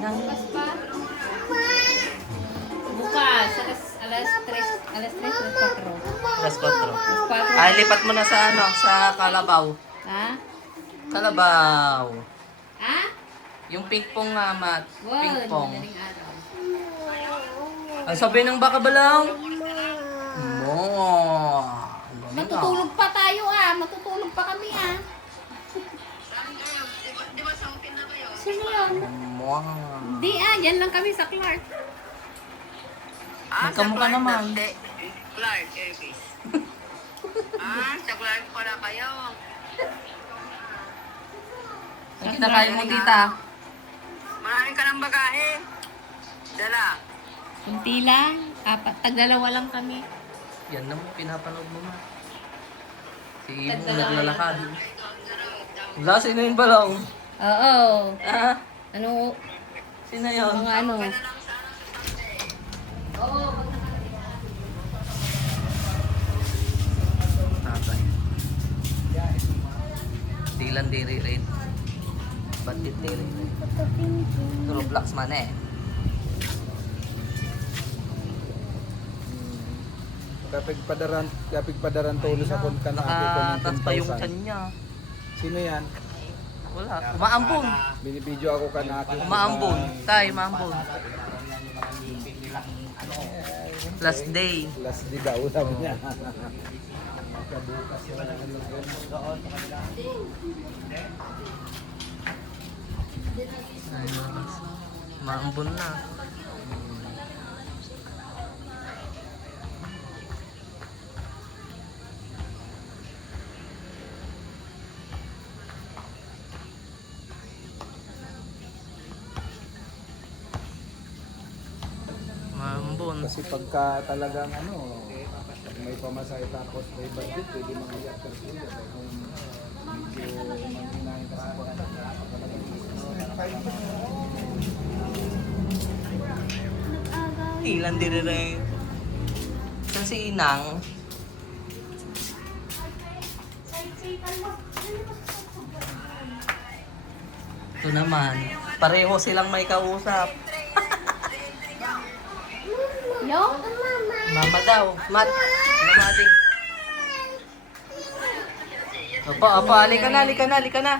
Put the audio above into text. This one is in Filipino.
Bukas pa. Bukas, alas 3, alas 4. Alas 4. Alas 4. Ay, lipat mo na sa ano, sa Kalabaw. Ha? Kalabaw. Ha? Yung ping pong nga, Mat. Wow, Ping pong. madaling araw. Ang sabi ng baka balaw? Mo. Matutulog pa tayo matutulog pa kami Sino yun? Mo. Di dyan lang kami sa Clark. Magkamukha naman. Clark, Elvis. Sa Clark pala kayo. Ang kinakain mo, tita. Marami ka ng bagahe. Dala. Kunti lang. Tag-dalawa lang kami. Yan naman, pinapanood mo, Mat. Si Imo Tagdalawa naglalakad. Wala, sino yung balong? Oo. Ah, Ano? sino yun? Mga ano? Tatay. Dilan diri rin. Batit diri. Roblox man eh. Kapig padaran tulo sa kon kan Nakatas pa yung chan niya. Sino yan? Wala. Umaambon. Binibidyo ako kan akin. Umaambon. Tay, umaambon. Last day. Last di daw sabi niya. Ayun. Umaambon na. Umaambon. Kasi pagka talagang ano, pag may pamasahe tapos may budget, pwede mangiyak ka sila. Kung medyo manghinahin ka sa kwarta, Dilan diri rin. Kasi inang. Ito naman. Pareho silang may kausap. Yo? Mama daw. Mat. Mama ating. Opo, opo. Halika na, halika na, halika na.